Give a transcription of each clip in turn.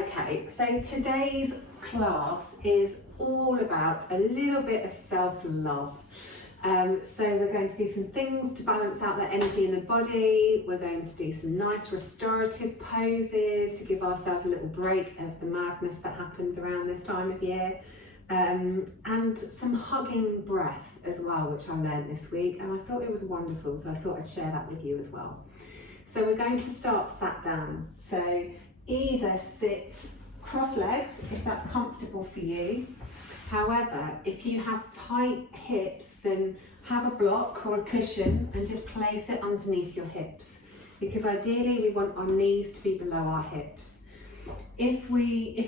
Okay, so today's class is all about a little bit of self-love. So we're going to do some things to balance out that energy in the body. We're going to do some nice restorative poses to give ourselves a little break of the madness that happens around this time of year. And some hugging breath as well, which I learned this week, and I thought it was wonderful, so I thought I'd share that with you as well. So we're going to start sat down. So either sit cross-legged if that's comfortable for you. However, if you have tight hips, then have a block or a cushion and just place it underneath your hips, because ideally we want our knees to be below our hips. If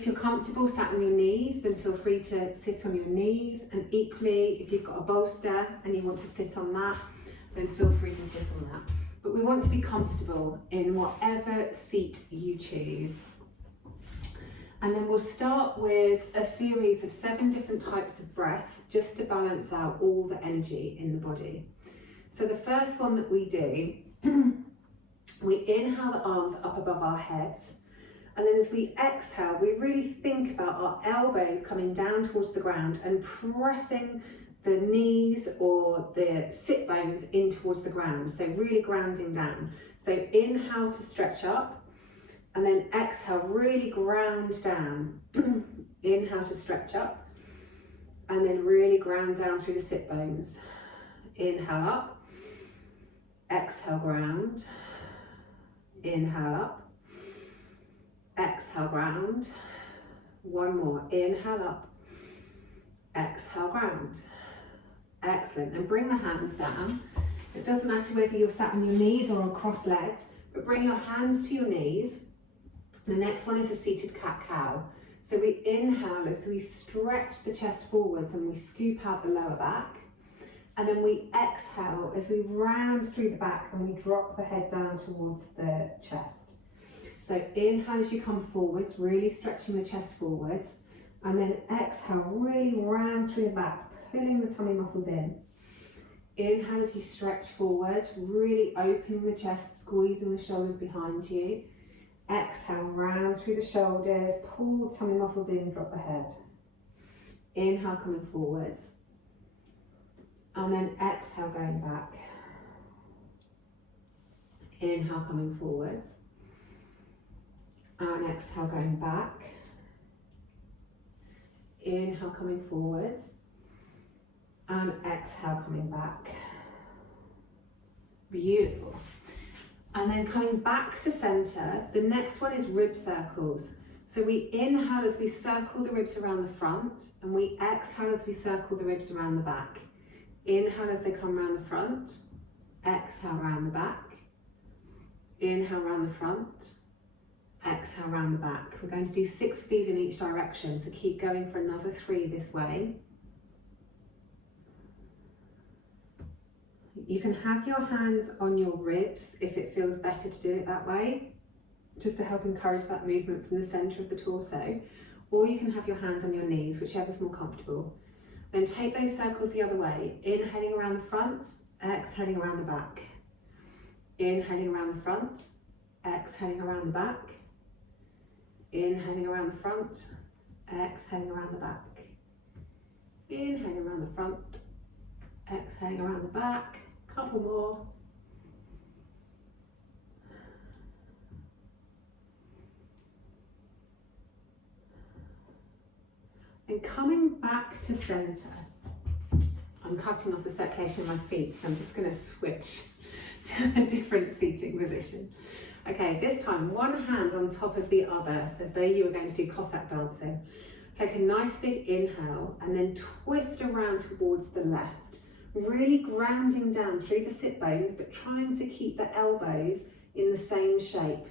you're comfortable sat on your knees, then feel free to sit on your knees, and equally if you've got a bolster and you want to sit on that, then feel free to sit on that. But we want to be comfortable in whatever seat you choose. And then we'll start with a series of 7 different types of breath just to balance out all the energy in the body. So the first one that we do, we inhale the arms up above our heads. And then as we exhale, we really think about our elbows coming down towards the ground and pressing the knees or the sit bones in towards the ground. So really grounding down. So inhale to stretch up. And then exhale, really ground down. Inhale to stretch up. And then really ground down through the sit bones. Inhale up. Exhale, ground. Inhale up. Exhale, ground. One more. Inhale up. Exhale, ground. Excellent. And bring the hands down. It doesn't matter whether you're sat on your knees or on cross-legged, but bring your hands to your knees. The next one is a seated cat-cow. So we inhale as we stretch the chest forwards and we scoop out the lower back. And then we exhale as we round through the back and we drop the head down towards the chest. So inhale as you come forwards, really stretching the chest forwards. And then exhale, really round through the back, pulling the tummy muscles in. Inhale as you stretch forward, really opening the chest, squeezing the shoulders behind you. Exhale, round through the shoulders, pull the tummy muscles in, drop the head. Inhale, coming forwards. And then exhale, going back. Inhale, coming forwards. And exhale, going back. Inhale, coming forwards. And exhale, coming back. Beautiful. And then coming back to center, the next one is rib circles. So we inhale as we circle the ribs around the front, and we exhale as we circle the ribs around the back. Inhale as they come around the front, exhale around the back. Inhale around the front, exhale around the back. We're going to do 6 of these in each direction, so keep going for another 3 this way. You can have your hands on your ribs if it feels better to do it that way, just to help encourage that movement from the center of the torso, or you can have your hands on your knees, whichever's more comfortable. Then take those circles the other way, inhaling around the front, exhaling around the back. Inhaling around the front, exhaling around the back. Inhaling around the front, exhaling around the back. Inhaling around the front, exhaling around the back. Couple more. And coming back to center. I'm cutting off the circulation of my feet, so I'm just going to switch to a different seating position. Okay, this time one hand on top of the other, as though you were going to do Cossack dancing. Take a nice big inhale and then twist around towards the left. Really grounding down through the sit bones, but trying to keep the elbows in the same shape.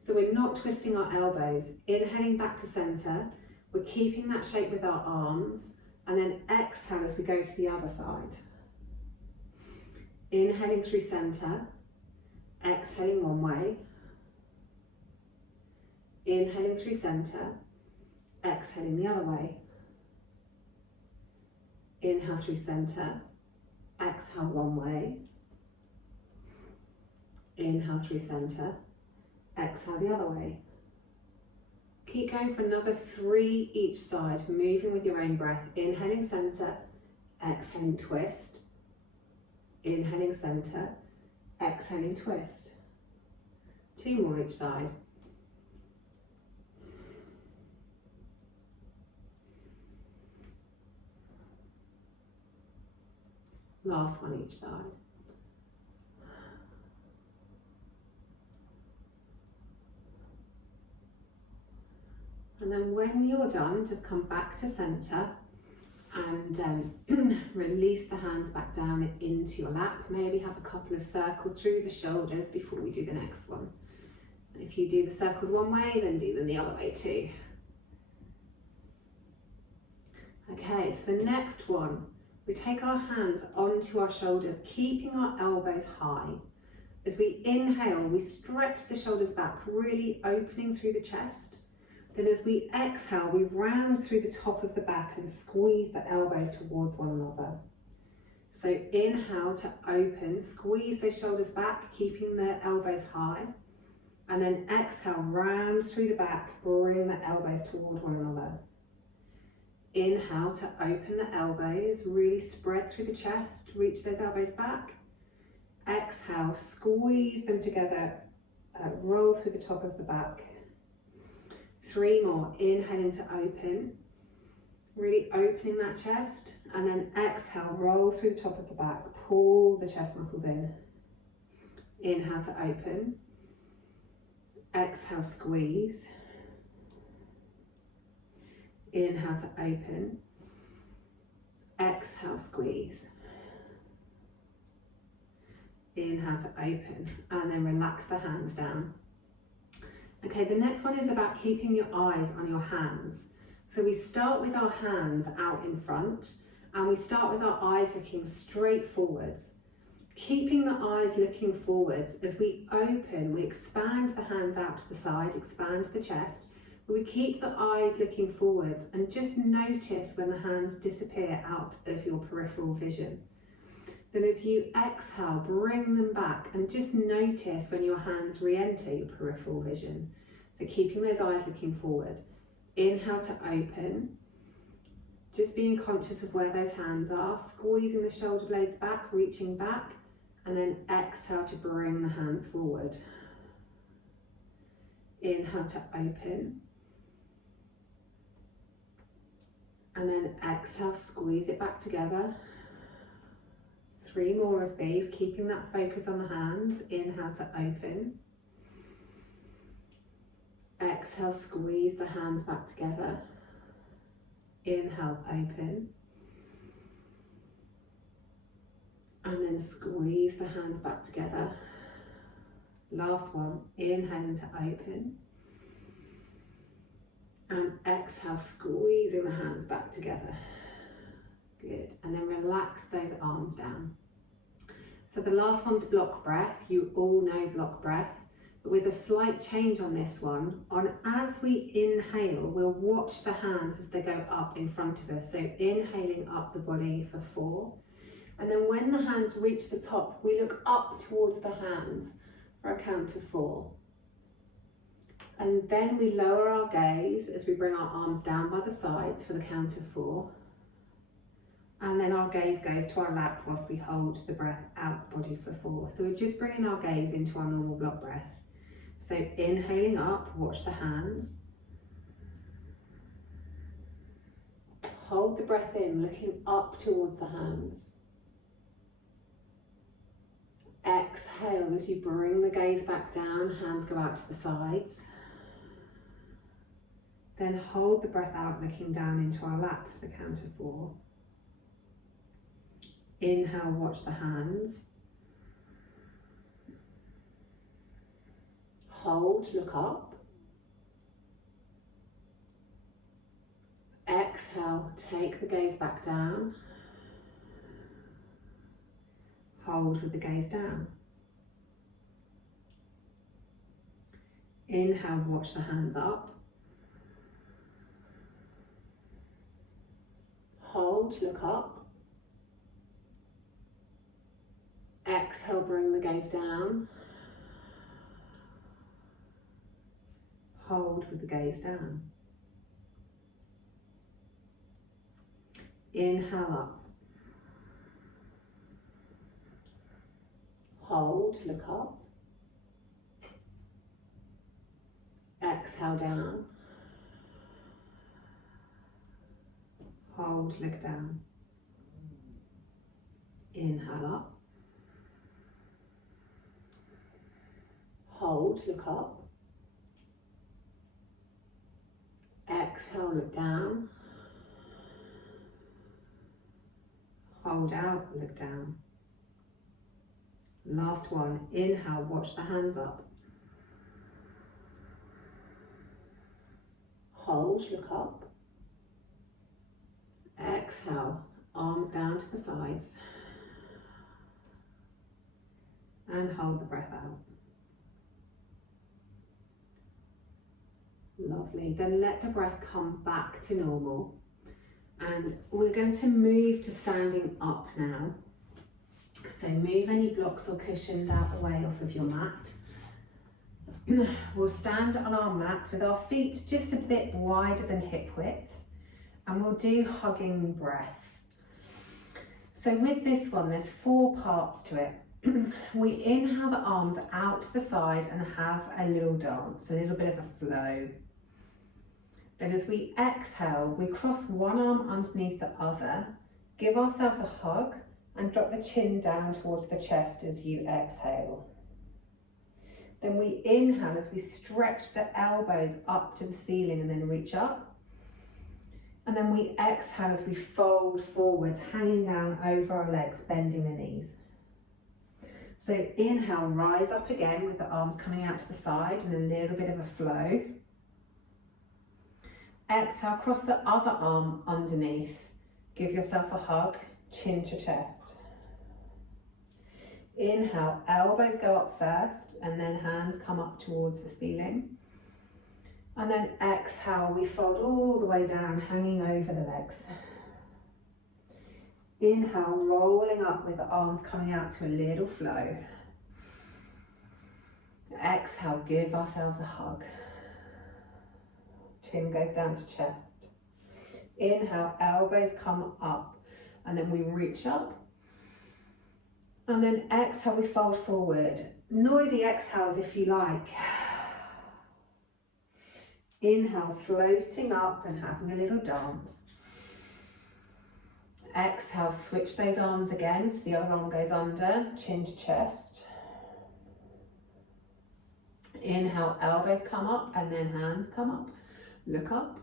So we're not twisting our elbows. Inhaling back to center. We're keeping that shape with our arms. And then exhale as we go to the other side. Inhaling through center. Exhaling one way. Inhaling through center. Exhaling the other way. Inhale through center. Exhale one way. Inhale through center. Exhale the other way. Keep going for another 3 each side, moving with your own breath. Inhaling center, exhaling twist. Inhaling center, exhaling twist. 2 more each side. Last one each side. And then when you're done, just come back to center and release the hands back down into your lap. Maybe have a couple of circles through the shoulders before we do the next one. And if you do the circles one way, then do them the other way too. Okay, so the next one, we take our hands onto our shoulders, keeping our elbows high. As we inhale, we stretch the shoulders back, really opening through the chest. Then as we exhale, we round through the top of the back and squeeze the elbows towards one another. So inhale to open, squeeze the shoulders back, keeping the elbows high. And then exhale, round through the back, bring the elbows toward one another. Inhale to open the elbows, really spread through the chest, reach those elbows back. Exhale, squeeze them together, roll through the top of the back. 3 more, inhaling to open, really opening that chest, and then exhale, roll through the top of the back, pull the chest muscles in. Inhale to open, exhale, squeeze. Inhale to open, exhale, squeeze. Inhale to open, and then relax the hands down. Okay, the next one is about keeping your eyes on your hands. So we start with our hands out in front, and we start with our eyes looking straight forwards. Keeping the eyes looking forwards, as we open, we expand the hands out to the side, expand the chest, but we keep the eyes looking forwards and just notice when the hands disappear out of your peripheral vision. Then as you exhale, bring them back and just notice when your hands re-enter your peripheral vision. So keeping those eyes looking forward. Inhale to open, just being conscious of where those hands are, squeezing the shoulder blades back, reaching back, and then exhale to bring the hands forward. Inhale to open, and then exhale, squeeze it back together. 3 more of these, keeping that focus on the hands. Inhale to open. Exhale, squeeze the hands back together. Inhale, open. And then squeeze the hands back together. Last one, inhaling to open. And exhale, squeezing the hands back together. Good, and then relax those arms down. So the last one's block breath. You all know block breath, but with a slight change on this one. As we inhale, we'll watch the hands as they go up in front of us. So inhaling up the body for 4. And then when the hands reach the top, we look up towards the hands for a count of 4. And then we lower our gaze as we bring our arms down by the sides for the count of 4. And then our gaze goes to our lap whilst we hold the breath out the body for 4. So we're just bringing our gaze into our normal block breath. So inhaling up, watch the hands. Hold the breath in, looking up towards the hands. Exhale as you bring the gaze back down, hands go out to the sides. Then hold the breath out, looking down into our lap for the count of 4. Inhale, watch the hands. Hold, look up. Exhale, take the gaze back down. Hold with the gaze down. Inhale, watch the hands up. Hold, look up. Exhale, bring the gaze down. hold with the gaze down. Inhale up. Hold, look up. Exhale down. Hold, look down. Inhale up. Hold, look up. Exhale, look down. Hold out, look down. Last one. Inhale, watch the hands up. Hold, look up. Exhale, arms down to the sides. And hold the breath out. Lovely. Then let the breath come back to normal. And we're going to move to standing up now. So move any blocks or cushions out the way off of your mat. We'll stand on our mats with our feet just a bit wider than hip width. And we'll do hugging breath. So with this one, there's 4 parts to it. We inhale the arms out to the side and have a little dance, a little bit of a flow. Then as we exhale, we cross one arm underneath the other, give ourselves a hug and drop the chin down towards the chest as you exhale. Then we inhale as we stretch the elbows up to the ceiling and then reach up. And then we exhale as we fold forwards, hanging down over our legs, bending the knees. So inhale, rise up again with the arms coming out to the side and a little bit of a flow. Exhale, cross the other arm underneath. Give yourself a hug, chin to chest. Inhale, elbows go up first and then hands come up towards the ceiling. And then exhale, we fold all the way down, hanging over the legs. Inhale, rolling up with the arms coming out to a little flow. Exhale, give ourselves a hug. Chin goes down to chest. Inhale, elbows come up and then we reach up. And then exhale, we fold forward. Noisy exhales if you like. Inhale, floating up and having a little dance. Exhale, switch those arms again, so the other arm goes under, chin to chest. Inhale, elbows come up and then hands come up. Look up.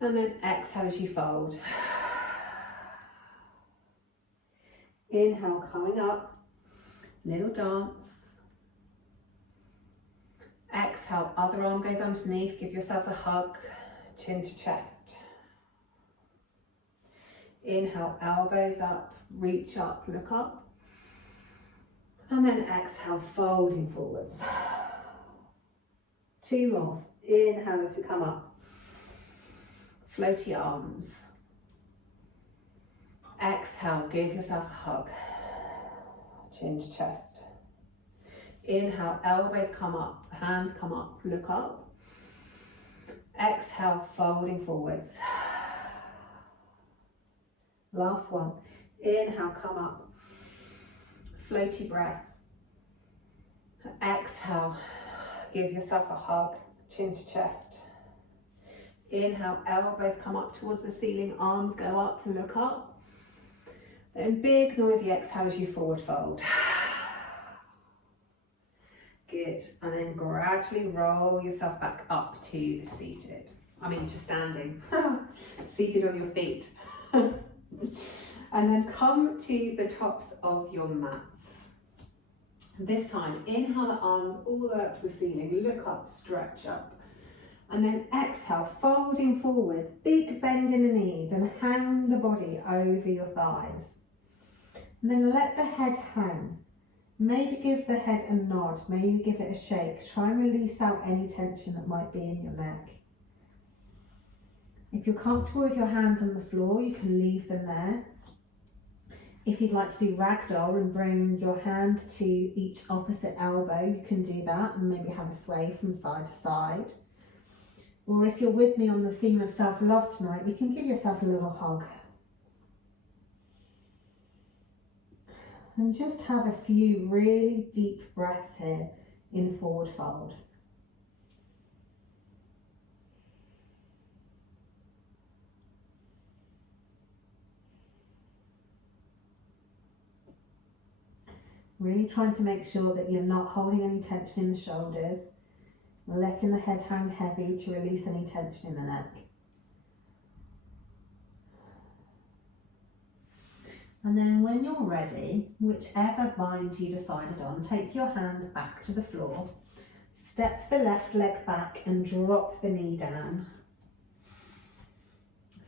And then exhale as you fold. Inhale, coming up, little dance. Exhale, other arm goes underneath, give yourselves a hug, chin to chest. Inhale, elbows up, reach up, look up. And then exhale, folding forwards. 2 more. Inhale as we come up. Floaty arms. Exhale, give yourself a hug. Chin to chest. Inhale, elbows come up, hands come up, look up. Exhale, folding forwards. Last one. Inhale, come up. Floaty breath. Exhale, give yourself a hug, chin to chest. Inhale, elbows come up towards the ceiling, arms go up, look up. Then big noisy exhale as you forward fold. Good, and then gradually roll yourself back up to standing. Seated on your feet. And then come to the tops of your mats. This time, inhale the arms all the way up to the ceiling, look up, stretch up. And then exhale, folding forwards, big bend in the knees and hang the body over your thighs. And then let the head hang. Maybe give the head a nod, maybe give it a shake. Try and release out any tension that might be in your neck. If you're comfortable with your hands on the floor, you can leave them there. If you'd like to do ragdoll and bring your hands to each opposite elbow, you can do that and maybe have a sway from side to side. Or if you're with me on the theme of self-love tonight, you can give yourself a little hug. And just have a few really deep breaths here in forward fold. Really trying to make sure that you're not holding any tension in the shoulders, letting the head hang heavy to release any tension in the neck. And then when you're ready, whichever bind you decided on, take your hands back to the floor, step the left leg back and drop the knee down.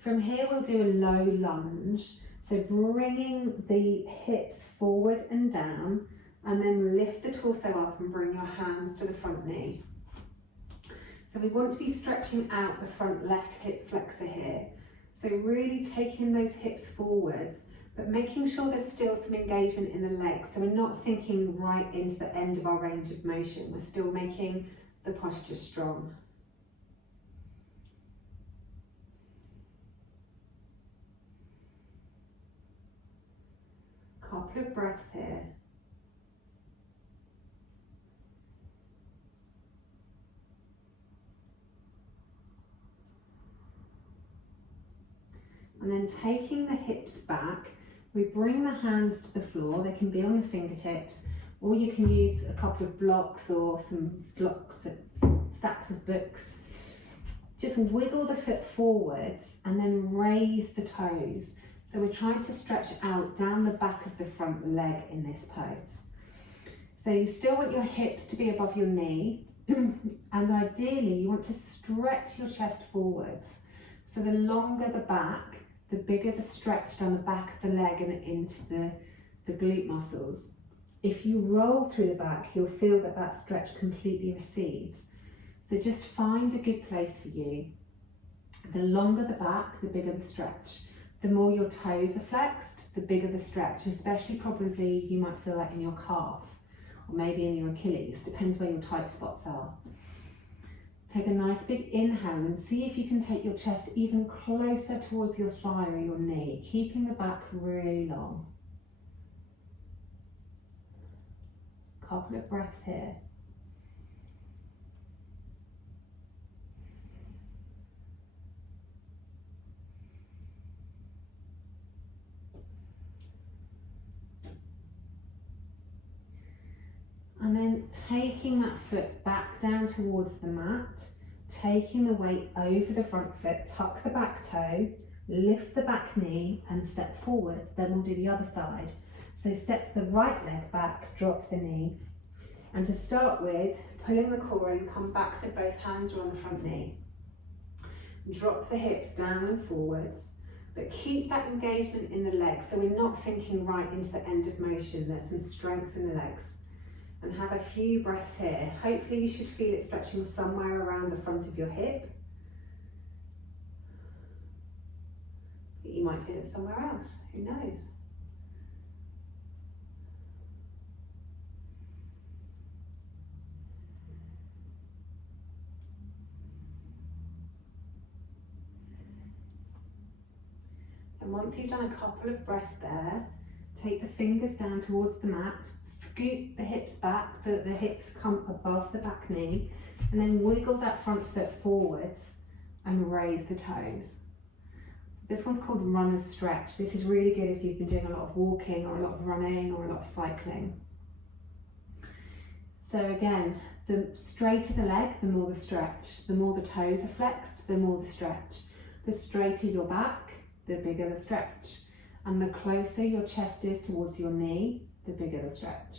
From here we'll do a low lunge, so bringing the hips forward and down, and then lift the torso up and bring your hands to the front knee. So we want to be stretching out the front left hip flexor here, so really taking those hips forwards, but making sure there's still some engagement in the legs, so we're not sinking right into the end of our range of motion. We're still making the posture strong. Couple of breaths here. And then taking the hips back, we bring the hands to the floor. They can be on the fingertips, or you can use a couple of blocks or some blocks, stacks of books. Just wiggle the foot forwards and then raise the toes. So we're trying to stretch out down the back of the front leg in this pose. So you still want your hips to be above your knee, and ideally you want to stretch your chest forwards. So the longer the back, the bigger the stretch down the back of the leg and into the glute muscles. If you roll through the back, you'll feel that that stretch completely recedes. So just find a good place for you. The longer the back, the bigger the stretch. The more your toes are flexed, the bigger the stretch, especially probably you might feel that in your calf or maybe in your Achilles, depends where your tight spots are. Take a nice big inhale and see if you can take your chest even closer towards your thigh or your knee, keeping the back really long. Couple of breaths here. And then taking that foot back down towards the mat, taking the weight over the front foot, tuck the back toe, lift the back knee and step forwards. Then we'll do the other side. So step the right leg back, drop the knee. And to start with, pulling the core in, come back so both hands are on the front knee. Drop the hips down and forwards, but keep that engagement in the legs so we're not sinking right into the end of motion. There's some strength in the legs. And have a few breaths here. Hopefully you should feel it stretching somewhere around the front of your hip. But you might feel it somewhere else, who knows? And once you've done a couple of breaths there, take the fingers down towards the mat, scoop the hips back so that the hips come above the back knee, and then wiggle that front foot forwards and raise the toes. This one's called runner's stretch. This is really good if you've been doing a lot of walking or a lot of running or a lot of cycling. So again, the straighter the leg, the more the stretch. The more the toes are flexed, the more the stretch. The straighter your back, the bigger the stretch. And the closer your chest is towards your knee, the bigger the stretch.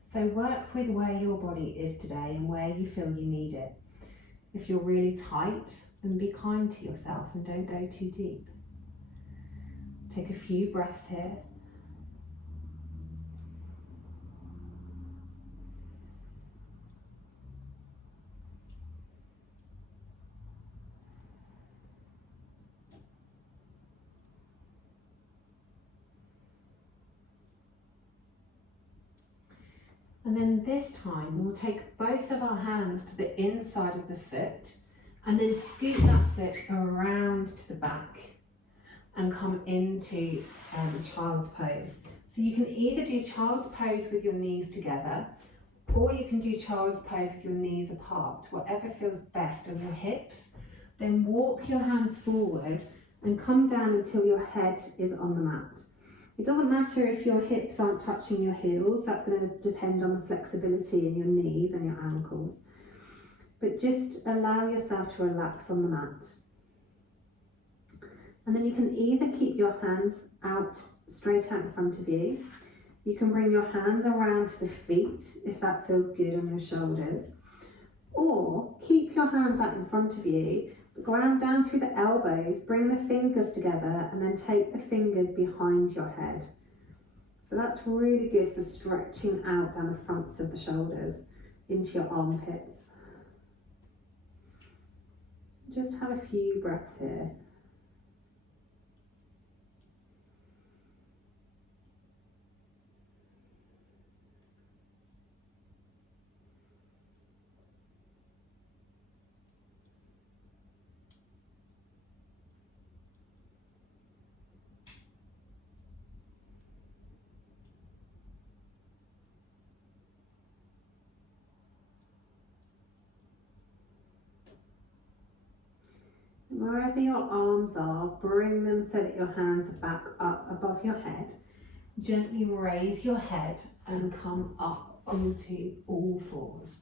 So work with where your body is today and where you feel you need it. If you're really tight, then be kind to yourself and don't go too deep. Take a few breaths here. And then this time we'll take both of our hands to the inside of the foot and then scoot that foot around to the back and come into child's pose. So you can either do child's pose with your knees together, or you can do child's pose with your knees apart, whatever feels best on your hips. Then walk your hands forward and come down until your head is on the mat. It doesn't matter if your hips aren't touching your heels, that's going to depend on the flexibility in your knees and your ankles. But just allow yourself to relax on the mat. And then you can either keep your hands out, straight out in front of you. You can bring your hands around to the feet if that feels good on your shoulders. Or keep your hands out in front of you, ground down through the elbows, bring the fingers together and then take the fingers behind your head. So that's really good for stretching out down the fronts of the shoulders into your armpits. Just have a few breaths here. Wherever your arms are, bring them so that your hands are back up above your head. Gently raise your head and come up onto all fours.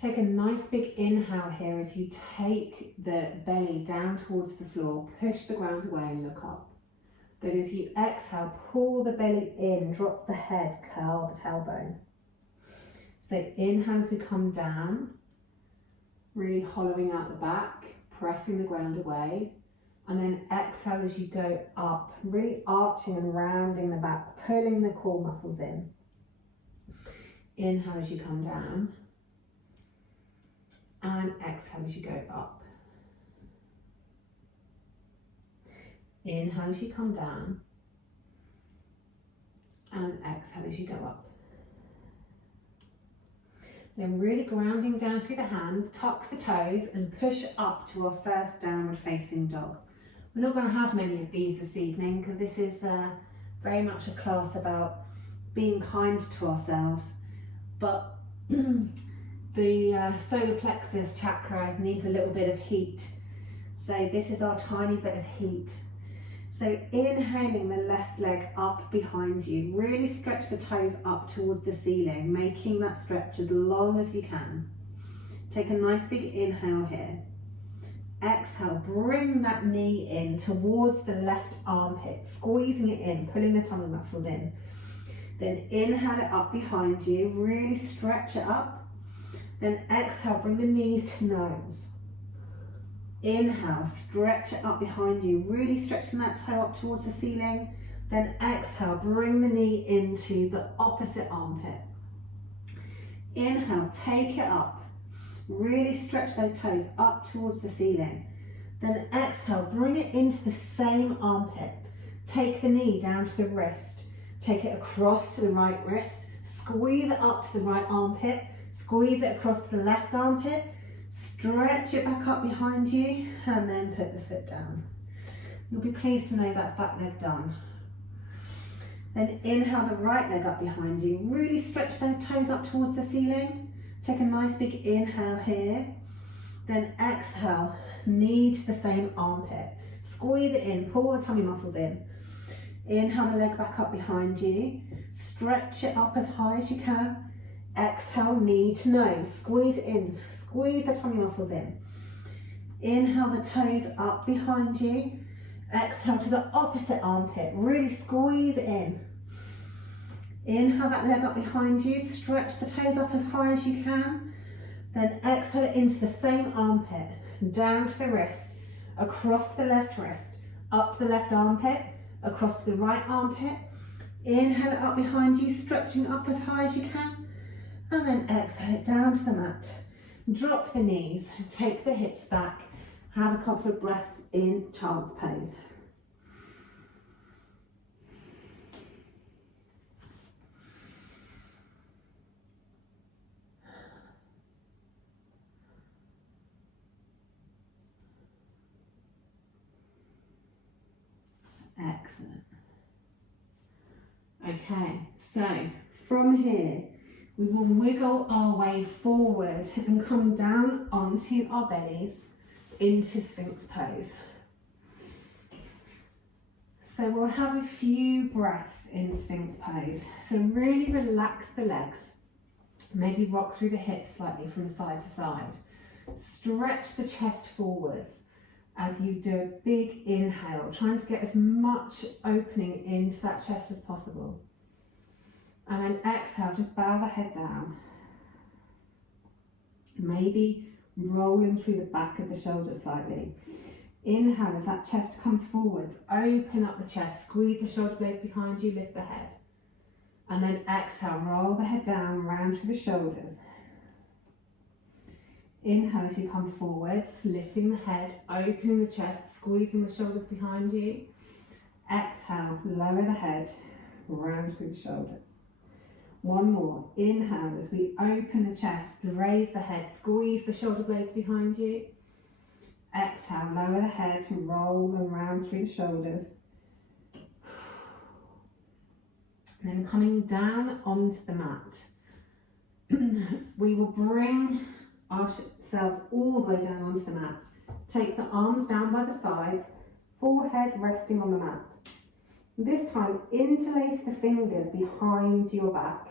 Take a nice big inhale here as you take the belly down towards the floor, push the ground away and look up. Then as you exhale, pull the belly in, drop the head, curl the tailbone. So inhale as we come down, really hollowing out the back, pressing the ground away. And then exhale as you go up, really arching and rounding the back, pulling the core muscles in. Inhale as you come down. And exhale as you go up. Inhale as you come down. And exhale as you go up. Then really grounding down through the hands, tuck the toes and push up to our first downward facing dog. We're not going to have many of these this evening because this is very much a class about being kind to ourselves, but the solar plexus chakra needs a little bit of heat. So this is our tiny bit of heat. So inhaling the left leg up behind you, really stretch the toes up towards the ceiling, making that stretch as long as you can. Take a nice big inhale here. Exhale, bring that knee in towards the left armpit, squeezing it in, pulling the tummy muscles in. Then inhale it up behind you, really stretch it up. Then exhale, bring the knees to nose. Inhale, stretch it up behind you, really stretching that toe up towards the ceiling. Then exhale, bring the knee into the opposite armpit. Inhale, take it up. Really stretch those toes up towards the ceiling. Then exhale, bring it into the same armpit. Take the knee down to the wrist. Take it across to the right wrist. Squeeze it up to the right armpit. Squeeze it across to the left armpit. Stretch it back up behind you and then put the foot down. You'll be pleased to know that's that leg done. Then inhale the right leg up behind you. Really stretch those toes up towards the ceiling. Take a nice big inhale here. Then exhale, knee to the same armpit. Squeeze it in, pull the tummy muscles in. Inhale the leg back up behind you. Stretch it up as high as you can. Exhale, knee to nose. Squeeze it in, squeeze the tummy muscles in. Inhale the toes up behind you. Exhale to the opposite armpit. Really squeeze it in. Inhale that leg up behind you. Stretch the toes up as high as you can. Then exhale it into the same armpit. Down to the wrist. Across to the left wrist. Up to the left armpit. Across to the right armpit. Inhale it up behind you. Stretching up as high as you can. And then exhale it down to the mat. Drop the knees. Take the hips back. Have a couple of breaths in child's pose. Excellent. Okay, so from here, we will wiggle our way forward and come down onto our bellies into Sphinx Pose. So we'll have a few breaths in Sphinx Pose. So really relax the legs. Maybe rock through the hips slightly from side to side. Stretch the chest forwards as you do a big inhale, trying to get as much opening into that chest as possible. And then exhale, just bow the head down. Maybe rolling through the back of the shoulders slightly. Inhale as that chest comes forwards, open up the chest, squeeze the shoulder blades behind you, lift the head. And then exhale, roll the head down, round through the shoulders. Inhale as you come forwards, lifting the head, opening the chest, squeezing the shoulders behind you. Exhale, lower the head, round through the shoulders. One more. Inhale as we open the chest, raise the head, squeeze the shoulder blades behind you. Exhale, lower the head, roll and round through the shoulders. And then coming down onto the mat, we will bring ourselves all the way down onto the mat. Take the arms down by the sides, forehead resting on the mat. This time, interlace the fingers behind your back.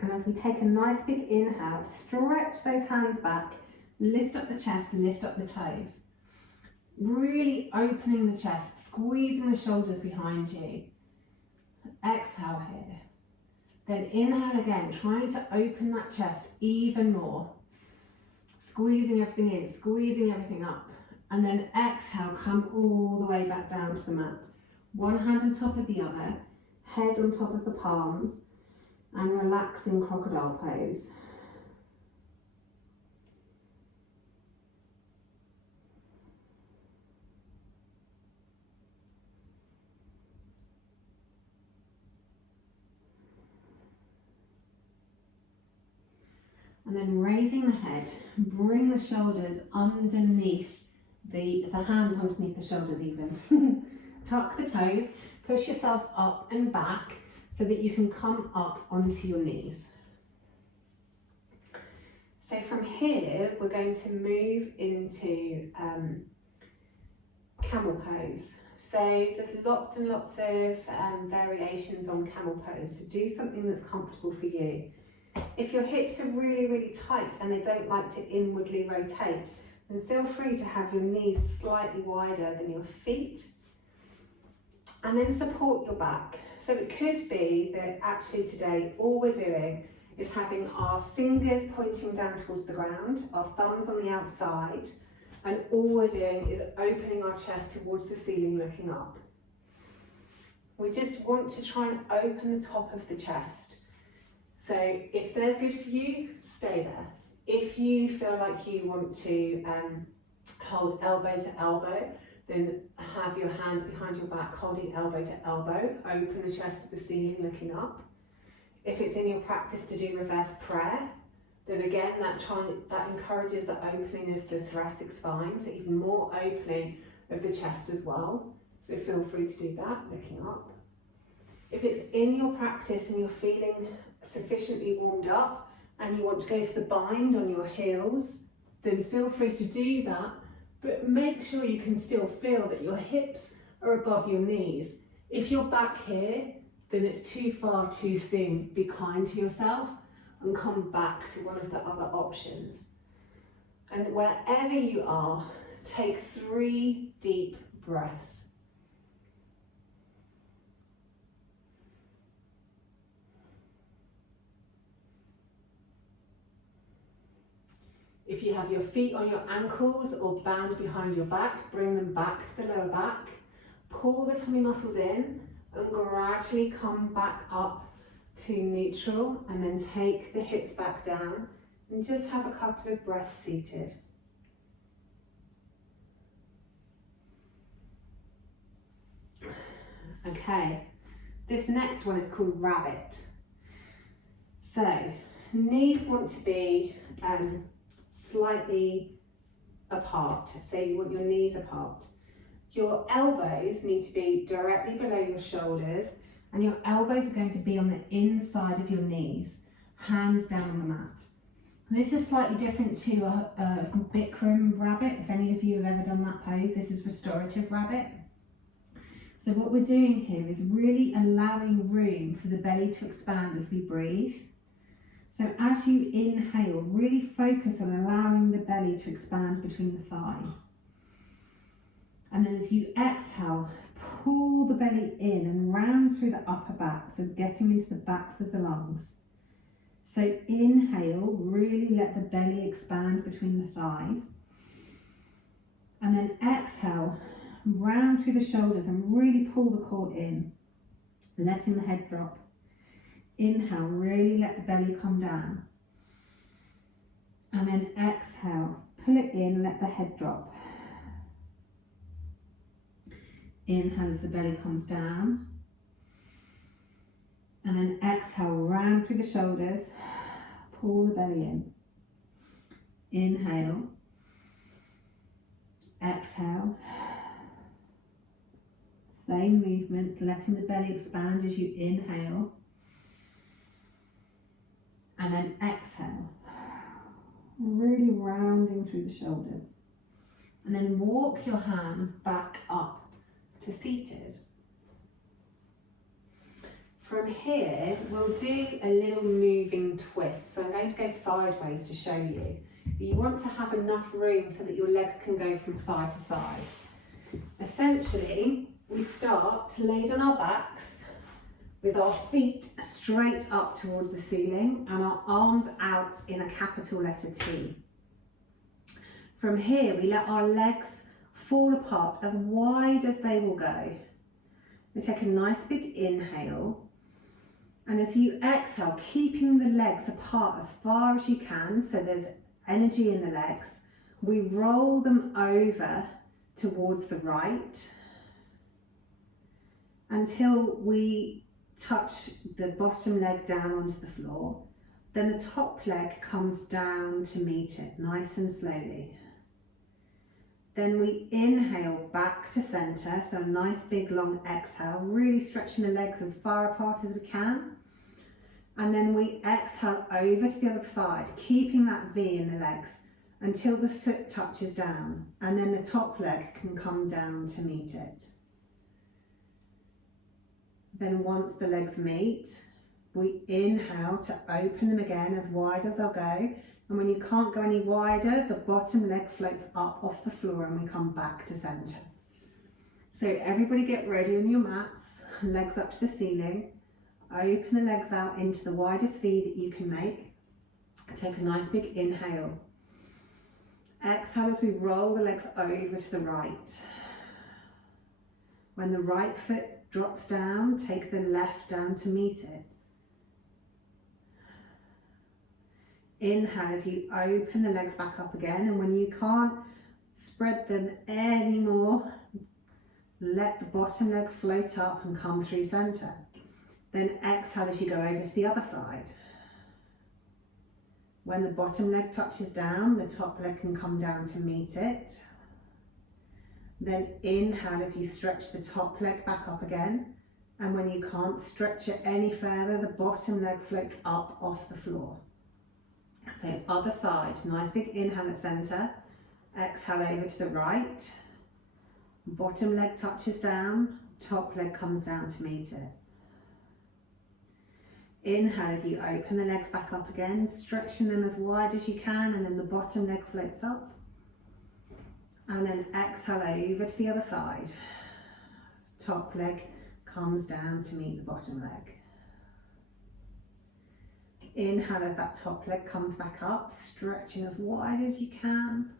And as we take a nice big inhale, stretch those hands back, lift up the chest, lift up the toes. Really opening the chest, squeezing the shoulders behind you. Exhale here. Then inhale again, trying to open that chest even more. Squeezing everything in, squeezing everything up. And then exhale, come all the way back down to the mat. One hand on top of the other, head on top of the palms, and relaxing crocodile pose. And then raising the head, bring the shoulders underneath the hands underneath the shoulders even. Tuck the toes, push yourself up and back so that you can come up onto your knees. So from here, we're going to move into Camel Pose. So there's lots and lots of variations on Camel Pose. So do something that's comfortable for you. If your hips are really, really tight and they don't like to inwardly rotate, then feel free to have your knees slightly wider than your feet. And then support your back. So it could be that actually today all we're doing is having our fingers pointing down towards the ground, our thumbs on the outside, and all we're doing is opening our chest towards the ceiling, looking up. We just want to try and open the top of the chest. So if there's good for you, stay there. If you feel like you want to hold elbow to elbow, then have your hands behind your back, holding elbow to elbow, open the chest to the ceiling, looking up. If it's in your practice to do reverse prayer, then again that encourages the opening of the thoracic spine, so even more opening of the chest as well. So feel free to do that, looking up. If it's in your practice and you're feeling sufficiently warmed up and you want to go for the bind on your heels, then feel free to do that. But make sure you can still feel that your hips are above your knees. If you're back here, then it's too far too soon. Be kind to yourself and come back to one of the other options. And wherever you are, take 3 deep breaths. If you have your feet on your ankles or bound behind your back, bring them back to the lower back. Pull the tummy muscles in and gradually come back up to neutral, and then take the hips back down and just have a couple of breaths seated. Okay, this next one is called Rabbit. So, knees want to be slightly apart, so you want your knees apart. Your elbows need to be directly below your shoulders, and your elbows are going to be on the inside of your knees, hands down on the mat. This is slightly different to a Bikram rabbit. If any of you have ever done that pose, this is restorative rabbit. So what we're doing here is really allowing room for the belly to expand as we breathe. So as you inhale, really focus on allowing the belly to expand between the thighs. And then as you exhale, pull the belly in and round through the upper back, so getting into the backs of the lungs. So inhale, really let the belly expand between the thighs. And then exhale, round through the shoulders and really pull the core in, letting the head drop. Inhale, really let the belly come down. And then exhale, pull it in, let the head drop. Inhale as the belly comes down. And then exhale, round through the shoulders, pull the belly in. Inhale, exhale. Same movements, letting the belly expand as you inhale. And then exhale, really rounding through the shoulders. And then walk your hands back up to seated. From here, we'll do a little moving twist. So I'm going to go sideways to show you. But you want to have enough room so that your legs can go from side to side. Essentially, we start to lay on our backs with our feet straight up towards the ceiling and our arms out in a capital letter T. From here, we let our legs fall apart as wide as they will go. We take a nice big inhale, and as you exhale, keeping the legs apart as far as you can, so there's energy in the legs, we roll them over towards the right until we touch the bottom leg down onto the floor. Then the top leg comes down to meet it, nice and slowly. Then we inhale back to center, so a nice big long exhale, really stretching the legs as far apart as we can. And then we exhale over to the other side, keeping that V in the legs until the foot touches down, and then the top leg can come down to meet it. Then once the legs meet, we inhale to open them again as wide as they'll go. And when you can't go any wider, the bottom leg floats up off the floor and we come back to center. So everybody get ready on your mats, legs up to the ceiling. Open the legs out into the widest V that you can make. Take a nice big inhale. Exhale as we roll the legs over to the right. When the right foot drops down, take the left down to meet it. Inhale as you open the legs back up again, and when you can't spread them anymore, let the bottom leg float up and come through center. Then exhale as you go over to the other side. When the bottom leg touches down, the top leg can come down to meet it. Then inhale as you stretch the top leg back up again. And when you can't stretch it any further, the bottom leg floats up off the floor. So other side, nice big inhale at center. Exhale over to the right. Bottom leg touches down, top leg comes down to meet it. Inhale as you open the legs back up again, stretching them as wide as you can, and then the bottom leg floats up. And then exhale over to the other side. Top leg comes down to meet the bottom leg. Inhale as that top leg comes back up, stretching as wide as you can.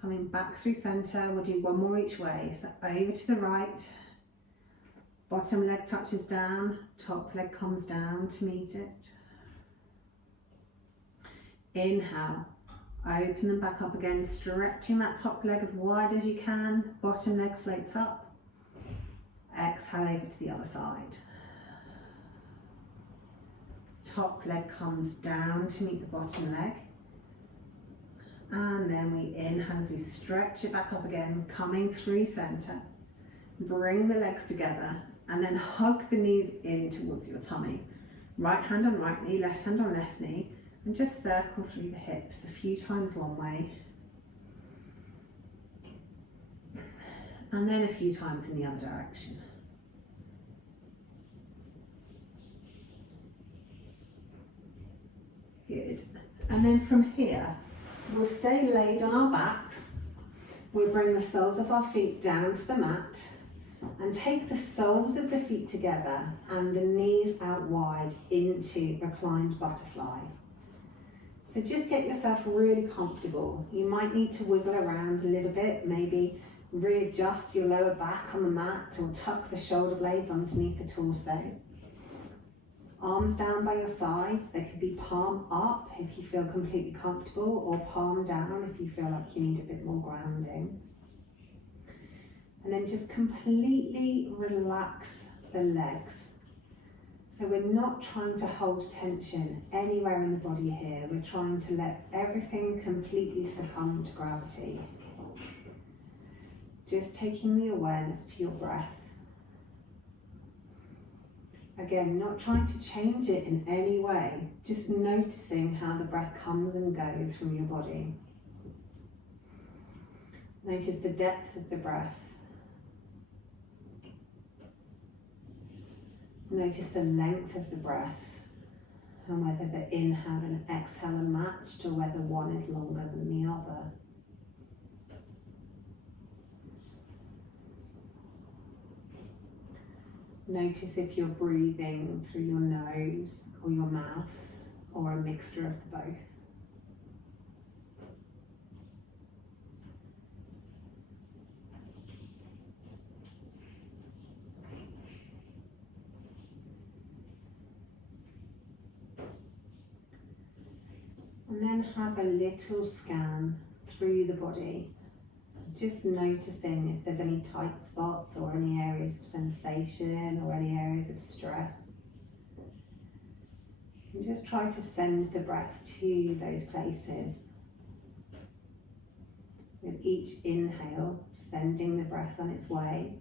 Coming back through center, we'll do one more each way. So over to the right. Bottom leg touches down, top leg comes down to meet it. Inhale, open them back up again, stretching that top leg as wide as you can. Bottom leg floats up. Exhale over to the other side. Top leg comes down to meet the bottom leg. And then we inhale as we stretch it back up again, coming through center. Bring the legs together and then hug the knees in towards your tummy. Right hand on right knee, left hand on left knee, and just circle through the hips a few times one way. And then a few times in the other direction. Good. And then from here, we'll stay laid on our backs. We'll bring the soles of our feet down to the mat and take the soles of the feet together and the knees out wide into reclined butterfly. So just get yourself really comfortable. You might need to wiggle around a little bit, maybe readjust your lower back on the mat or tuck the shoulder blades underneath the torso. Arms down by your sides, they could be palm up if you feel completely comfortable, or palm down if you feel like you need a bit more grounding. And then just completely relax the legs. So we're not trying to hold tension anywhere in the body here. We're trying to let everything completely succumb to gravity. Just taking the awareness to your breath. Again, not trying to change it in any way, just noticing how the breath comes and goes from your body. Notice the depth of the breath. Notice the length of the breath and whether the inhale and exhale are matched or whether one is longer than the other. Notice if you're breathing through your nose or your mouth or a mixture of the both. And then have a little scan through the body, just noticing if there's any tight spots or any areas of sensation or any areas of stress. And just try to send the breath to those places. With each inhale, sending the breath on its way.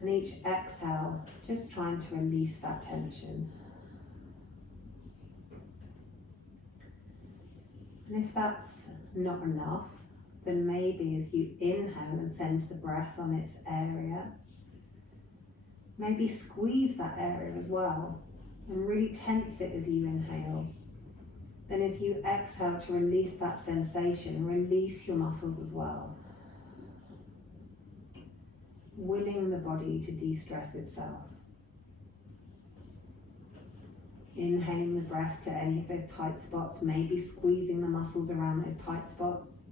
And each exhale, just trying to release that tension. And if that's not enough, then maybe as you inhale and send the breath on its area, maybe squeeze that area as well and really tense it as you inhale. Then as you exhale to release that sensation, release your muscles as well. Willing the body to de-stress itself. Inhaling the breath to any of those tight spots, maybe squeezing the muscles around those tight spots.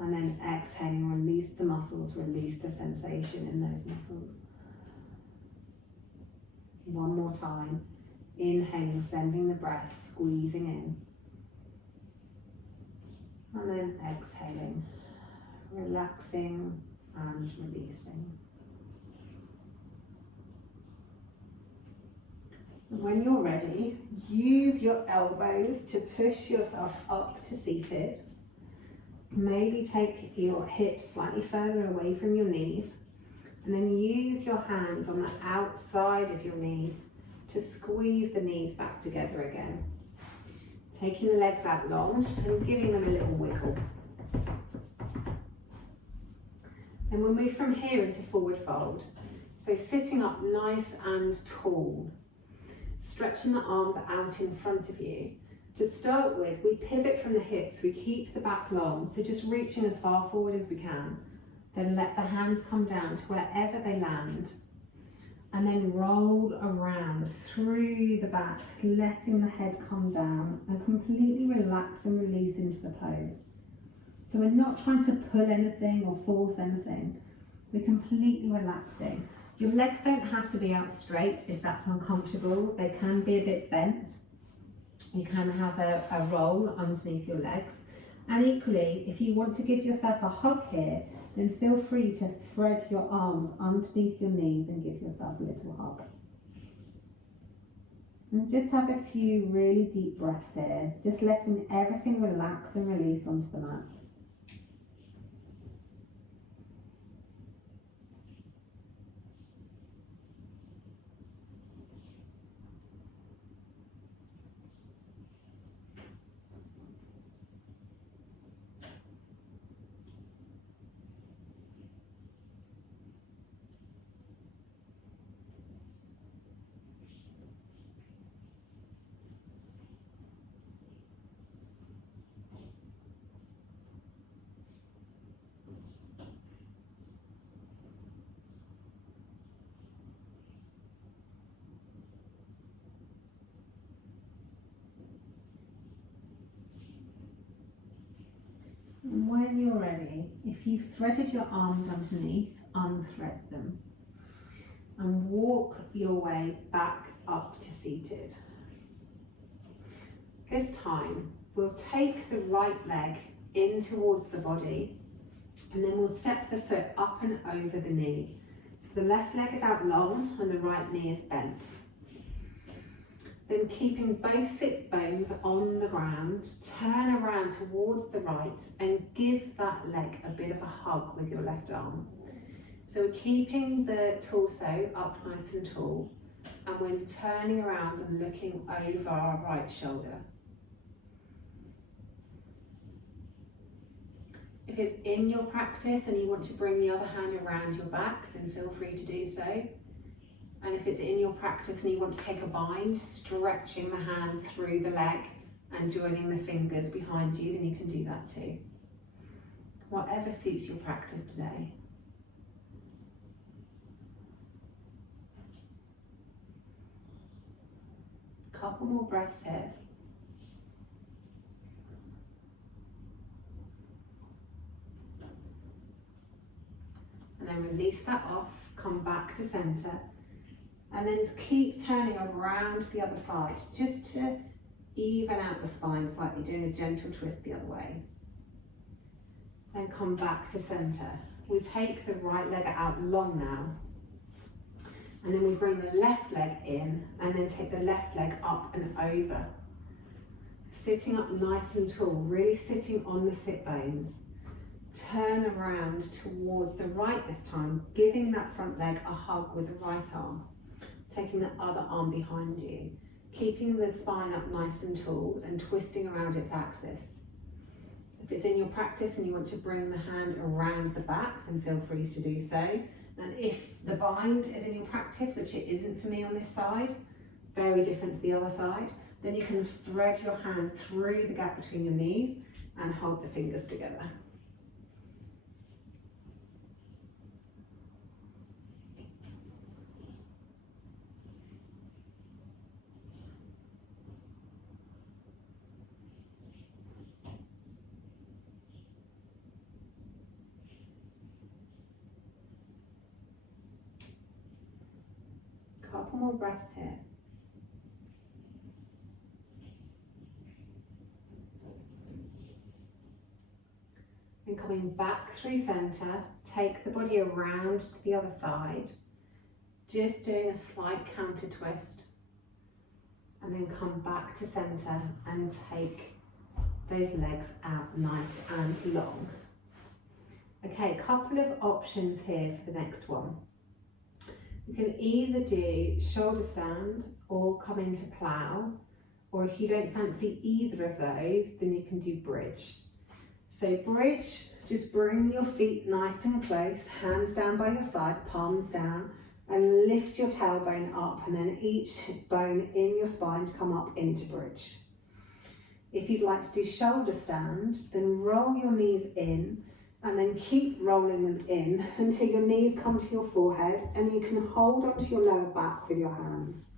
And then exhaling, release the muscles, release the sensation in those muscles. One more time. Inhaling, sending the breath, squeezing in. And then exhaling, relaxing and releasing. When you're ready, use your elbows to push yourself up to seated. Maybe take your hips slightly further away from your knees, and then use your hands on the outside of your knees to squeeze the knees back together again. Taking the legs out long and giving them a little wiggle. And we'll move from here into forward fold. So sitting up nice and tall. Stretching the arms out in front of you. To start with, we pivot from the hips, we keep the back long, so just reaching as far forward as we can. Then let the hands come down to wherever they land. And then roll around through the back, letting the head come down and completely relax and release into the pose. So we're not trying to pull anything or force anything. We're completely relaxing. Your legs don't have to be out straight if that's uncomfortable. They can be a bit bent. You can have a roll underneath your legs. And equally, if you want to give yourself a hug here, then feel free to thread your arms underneath your knees and give yourself a little hug. And just have a few really deep breaths here, just letting everything relax and release onto the mat. And when you're ready, if you've threaded your arms underneath, unthread them and walk your way back up to seated. This time, we'll take the right leg in towards the body, and then we'll step the foot up and over the knee. So the left leg is out long and the right knee is bent. Then keeping both sit bones on the ground, turn around towards the right and give that leg a bit of a hug with your left arm. So we're keeping the torso up nice and tall, and we're turning around and looking over our right shoulder. If it's in your practice and you want to bring the other hand around your back, then feel free to do so. And if it's in your practice and you want to take a bind, stretching the hand through the leg and joining the fingers behind you, then you can do that too. Whatever suits your practice today. A couple more breaths here. And then release that off, come back to center. And then keep turning around the other side, just to even out the spine slightly, doing a gentle twist the other way. Then come back to center. We take the right leg out long now. And then we bring the left leg in, and then take the left leg up and over. Sitting up nice and tall, really sitting on the sit bones. Turn around towards the right this time, giving that front leg a hug with the right arm. Taking the other arm behind you, keeping the spine up nice and tall and twisting around its axis. If it's in your practice and you want to bring the hand around the back, then feel free to do so. And if the bind is in your practice, which it isn't for me on this side, very different to the other side, then you can thread your hand through the gap between your knees and hold the fingers together. Couple more breaths here. And coming back through center, take the body around to the other side, just doing a slight counter twist, and then come back to center and take those legs out nice and long. Okay, couple of options here for the next one. You can either do shoulder stand or come into plow, or if you don't fancy either of those, then you can do bridge. So bridge, just bring your feet nice and close, hands down by your sides, palms down, and lift your tailbone up, and then each bone in your spine to come up into bridge. If you'd like to do shoulder stand, then roll your knees in, and then keep rolling them in until your knees come to your forehead, and you can hold onto your lower back with your hands.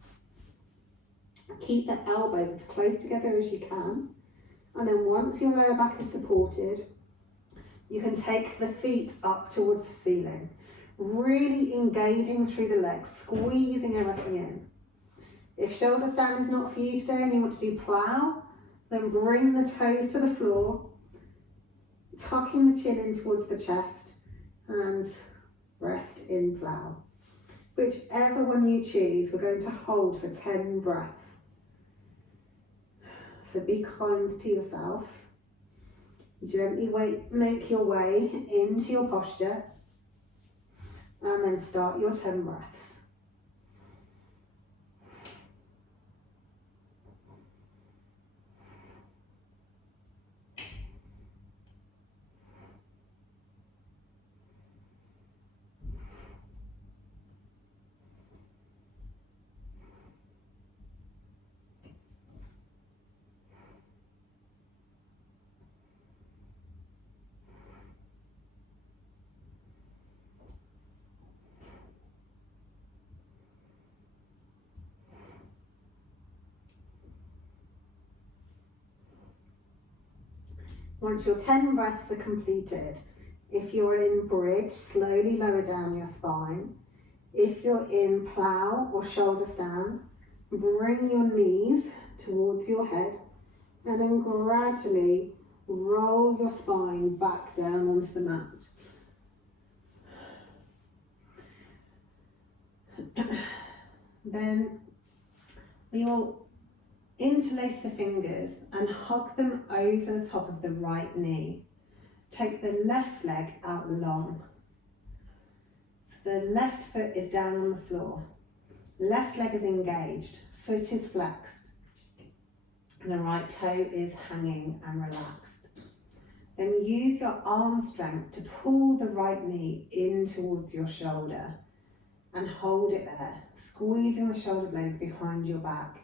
Keep the elbows as close together as you can, and then once your lower back is supported, you can take the feet up towards the ceiling, really engaging through the legs, squeezing everything in. If shoulder stand is not for you today and you want to do plow, then bring the toes to the floor, tucking the chin in towards the chest, and rest in plow. Whichever one you choose, we're going to hold for 10 breaths. So be kind to yourself. Gently make your way into your posture and then start your 10 breaths. Once your 10 breaths are completed, if you're in bridge, slowly lower down your spine. If you're in plow or shoulder stand, bring your knees towards your head and then gradually roll your spine back down onto the mat. Then we will interlace the fingers and hug them over the top of the right knee. Take the left leg out long. So the left foot is down on the floor. Left leg is engaged, foot is flexed. And the right toe is hanging and relaxed. Then use your arm strength to pull the right knee in towards your shoulder and hold it there, squeezing the shoulder blades behind your back.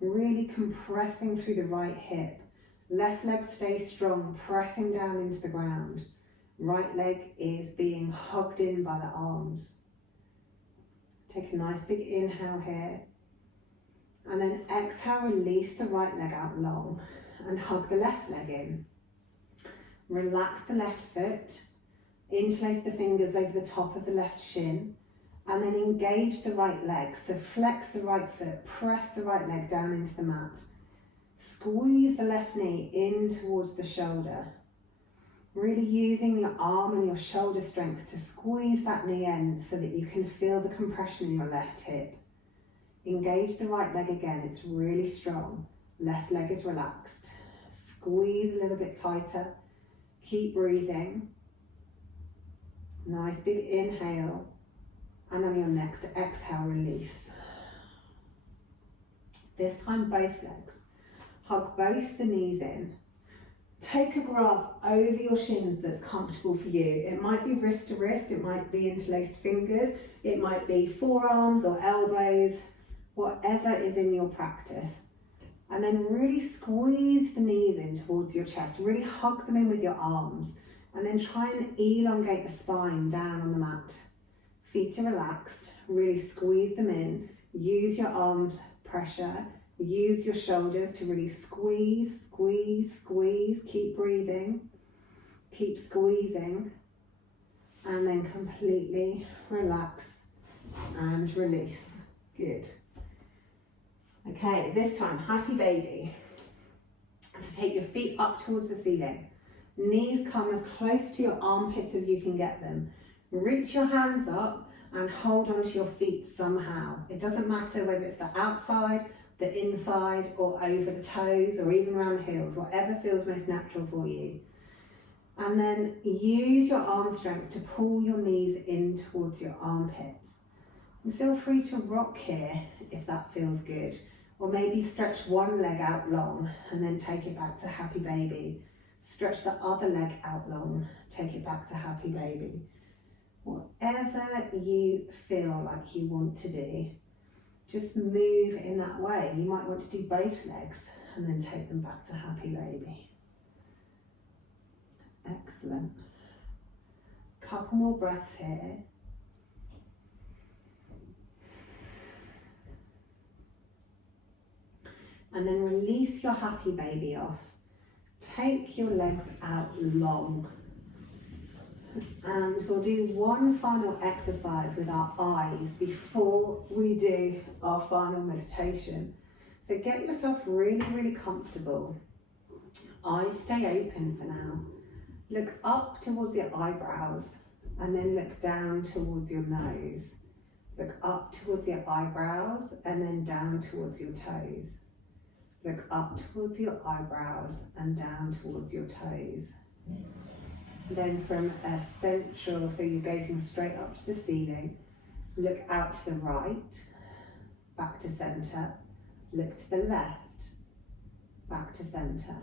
Really compressing through the right hip. Left leg stays strong, pressing down into the ground. Right leg is being hugged in by the arms. Take a nice big inhale here. And then exhale, release the right leg out long and hug the left leg in. Relax the left foot. Interlace the fingers over the top of the left shin. And then engage the right leg. So flex the right foot, press the right leg down into the mat. Squeeze the left knee in towards the shoulder. Really using your arm and your shoulder strength to squeeze that knee in so that you can feel the compression in your left hip. Engage the right leg again, it's really strong. Left leg is relaxed. Squeeze a little bit tighter. Keep breathing. Nice big inhale. And on your next exhale, release. This time, both legs. Hug both the knees in. Take a grasp over your shins that's comfortable for you. It might be wrist to wrist, it might be interlaced fingers, it might be forearms or elbows, whatever is in your practice. And then really squeeze the knees in towards your chest. Really hug them in with your arms. And then try and elongate the spine down on the mat. Feet are relaxed, really squeeze them in, use your arm pressure, use your shoulders to really squeeze, squeeze, squeeze, keep breathing, keep squeezing, and then completely relax and release. Good. Okay, this time, happy baby. So take your feet up towards the ceiling. Knees come as close to your armpits as you can get them. Reach your hands up and hold onto your feet somehow. It doesn't matter whether it's the outside, the inside, or over the toes, or even around the heels, whatever feels most natural for you. And then use your arm strength to pull your knees in towards your armpits. And feel free to rock here if that feels good. Or maybe stretch one leg out long and then take it back to happy baby. Stretch the other leg out long, take it back to happy baby. Whatever you feel like you want to do, just move in that way. You might want to do both legs and then take them back to happy baby. Excellent. Couple more breaths here. And then release your happy baby off. Take your legs out long. And we'll do one final exercise with our eyes before we do our final meditation. So get yourself really, really comfortable. Eyes stay open for now. Look up towards your eyebrows and then look down towards your nose. Look up towards your eyebrows and then down towards your toes. Look up towards your eyebrows and down towards your toes. Then from a central, so you're gazing straight up to the ceiling, look out to the right, back to centre, look to the left, back to centre,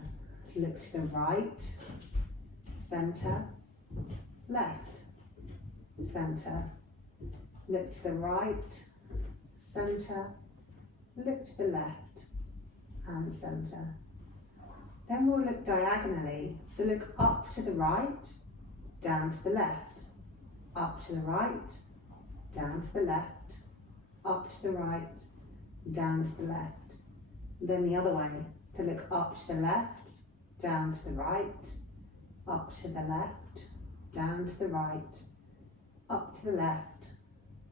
look to the right, centre, left, centre, look to the right, centre, look to the left and centre. Then we'll look diagonally, so look up to the right, down to the left, up to the right, down to the left, up to the right, down to the left. Then the other way, so look up to the left, down to the right, up to the left, down to the right, up to the left,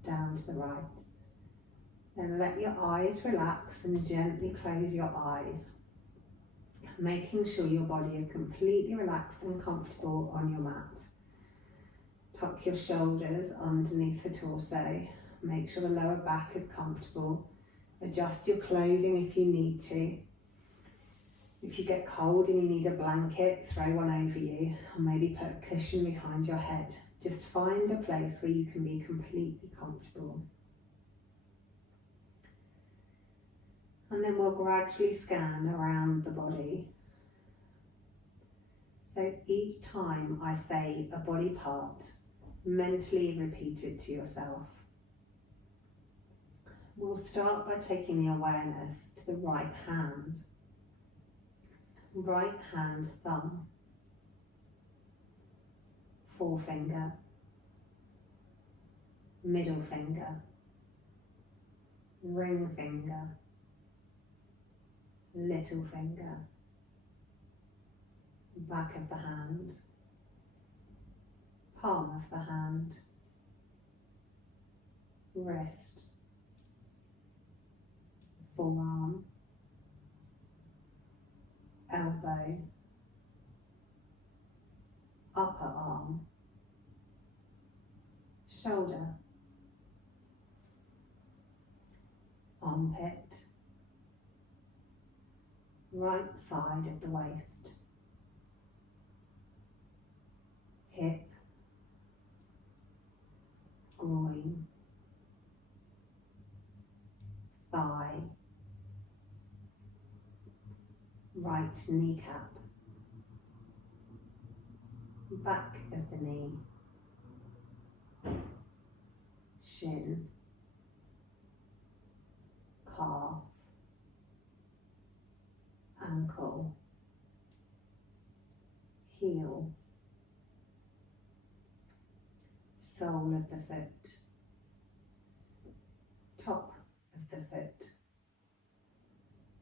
down to the right. Then let your eyes relax and gently close your eyes, making sure your body is completely relaxed and comfortable on your mat. Tuck your shoulders underneath the torso. Make sure the lower back is comfortable. Adjust your clothing if you need to. If you get cold and you need a blanket, throw one over you, or maybe put a cushion behind your head. Just find a place where you can be completely comfortable. And then we'll gradually scan around the body. So each time I say a body part, mentally repeat it to yourself. We'll start by taking the awareness to the right hand. Right hand thumb, forefinger, middle finger, ring finger, little finger, back of the hand, palm of the hand, wrist, forearm, elbow, upper arm, shoulder, armpit, right side of the waist, hip, groin, thigh, right kneecap, back of the knee, shin, calf, ankle, heel, sole of the foot, top of the foot,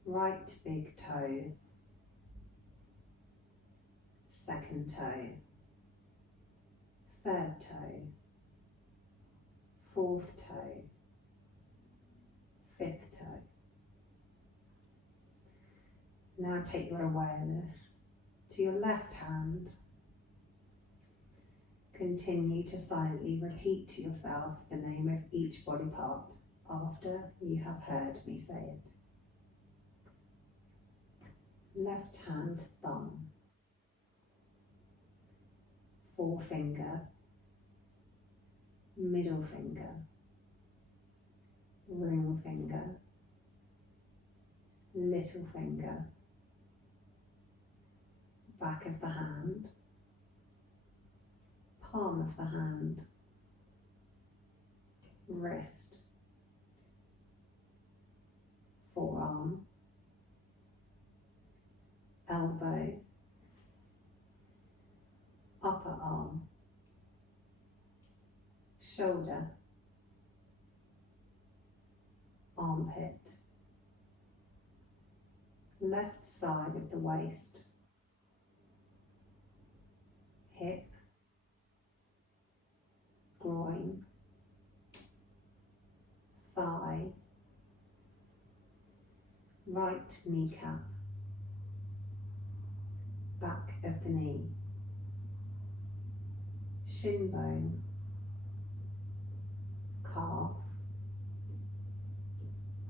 right big toe, second toe, third toe, fourth toe, fifth toe. Now take your awareness to your left hand. Continue to silently repeat to yourself the name of each body part after you have heard me say it. Left hand thumb, forefinger, middle finger, ring finger, little finger, back of the hand, palm of the hand, wrist, forearm, elbow, upper arm, shoulder, armpit, left side of the waist, hip, groin, thigh, right kneecap, back of the knee, shin bone, calf,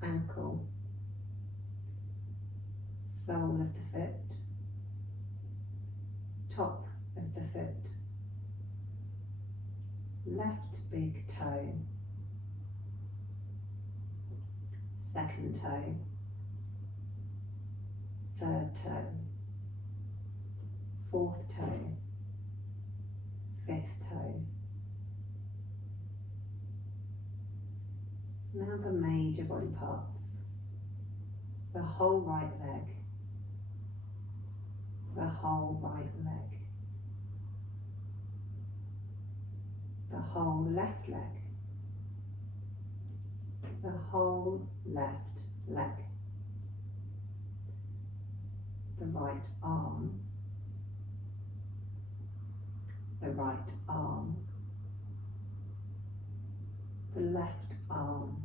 ankle, sole of the foot, top of the foot, left big toe, second toe, third toe, fourth toe, fifth toe. Now the major body parts, the whole right leg, the whole right leg, the whole left leg, the whole left leg, the right arm, the right arm, the left arm,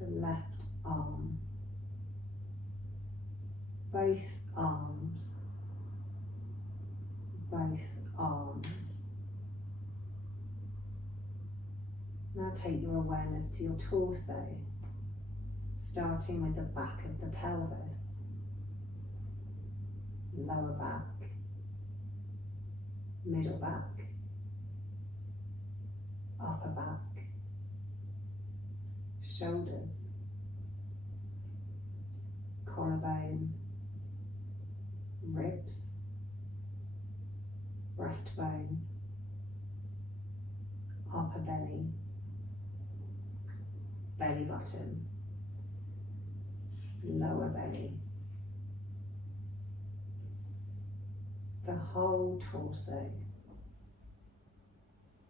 the left arm, both arms, both arms. Now take your awareness to your torso, starting with the back of the pelvis, lower back, middle back, upper back, shoulders, collarbone, ribs, breastbone, upper belly, belly button, lower belly, the whole torso,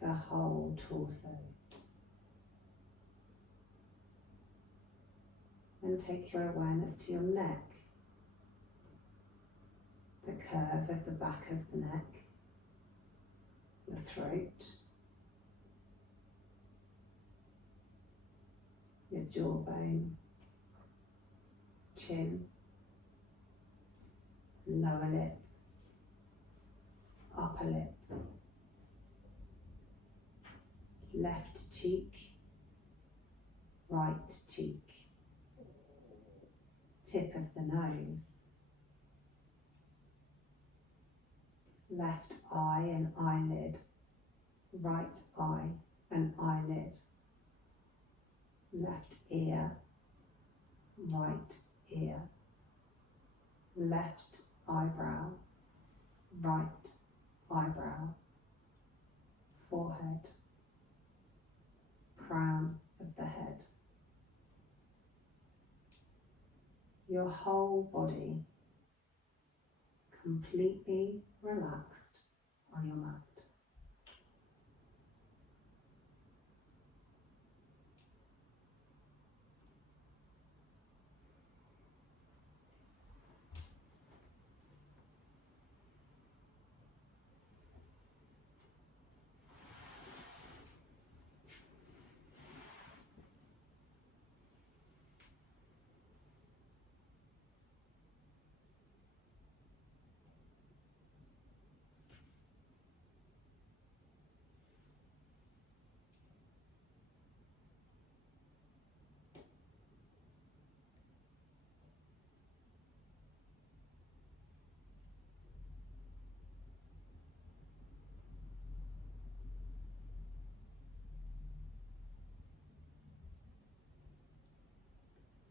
the whole torso. Then take your awareness to your neck, the curve of the back of the neck, your throat, your jawbone, chin, lower lip, upper lip, left cheek, right cheek, tip of the nose, left eye and eyelid, right eye and eyelid, left ear, right ear, left eyebrow, right eyebrow, forehead, crown of the head. Your whole body completely relaxed on your mat.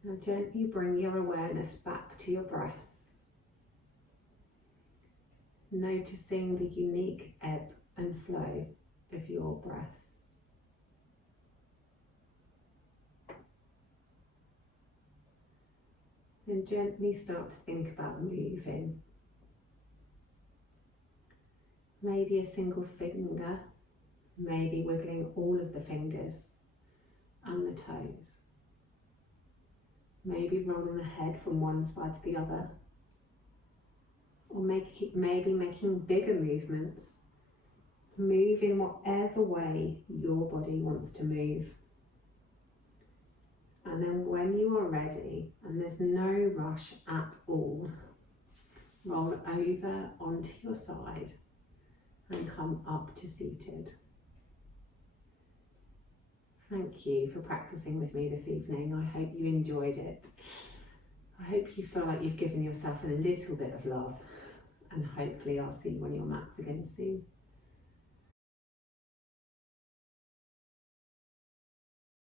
Now gently bring your awareness back to your breath, noticing the unique ebb and flow of your breath. Then gently start to think about moving. Maybe a single finger, maybe wiggling all of the fingers and the toes. Maybe rolling the head from one side to the other, or maybe making bigger movements. Move in whatever way your body wants to move. And then when you are ready, and there's no rush at all, roll over onto your side and come up to seated. Thank you for practicing with me this evening. I hope you enjoyed it. I hope you feel like you've given yourself a little bit of love, and hopefully I'll see you on your mats again soon.